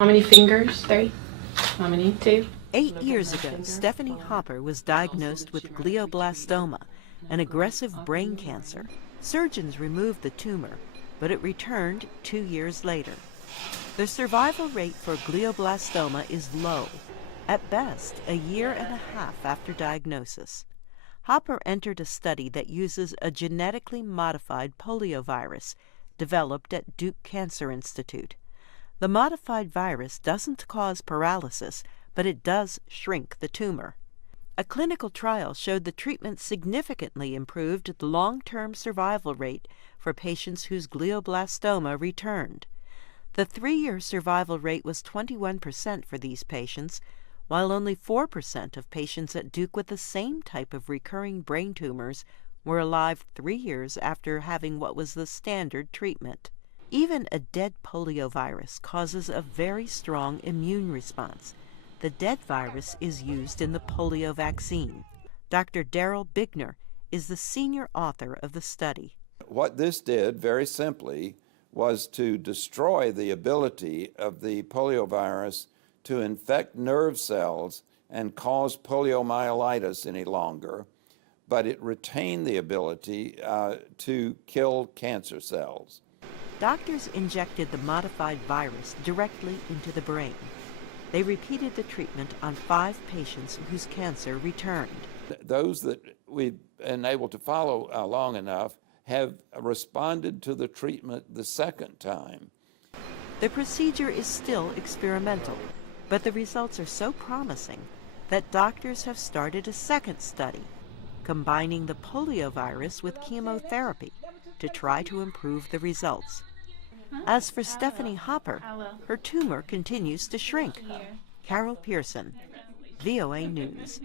How many fingers? 3? How many? 2? 8 years ago, Stephanie Hopper was diagnosed with glioblastoma, an aggressive brain cancer. Surgeons removed the tumor, but it returned 2 years later. The survival rate for glioblastoma is low, at best a year and a half after diagnosis. Hopper entered a study that uses a genetically modified polio virus developed at Duke Cancer Institute. The modified virus doesn't cause paralysis, but it does shrink the tumor. A clinical trial showed the treatment significantly improved the long-term survival rate for patients whose glioblastoma returned. The 3-year survival rate was 21% for these patients, while only 4% of patients at Duke with the same type of recurring brain tumors were alive 3 years after having what was the standard treatment. Even a dead polio virus causes a very strong immune response. The dead virus is used in the polio vaccine. Dr. Daryl Bigner is the senior author of the study. What this did, very simply, was to destroy the ability of the poliovirus to infect nerve cells and cause poliomyelitis any longer, but it retained the ability to kill cancer cells. Doctors injected the modified virus directly into the brain. They repeated the treatment on 5 patients whose cancer returned. Those that we've been able to follow long enough have responded to the treatment the second time. The procedure is still experimental, but the results are so promising that doctors have started a second study, combining the poliovirus with chemotherapy to try to improve the results. As for Stephanie Hopper, her tumor continues to shrink. Carol Pearson, VOA News.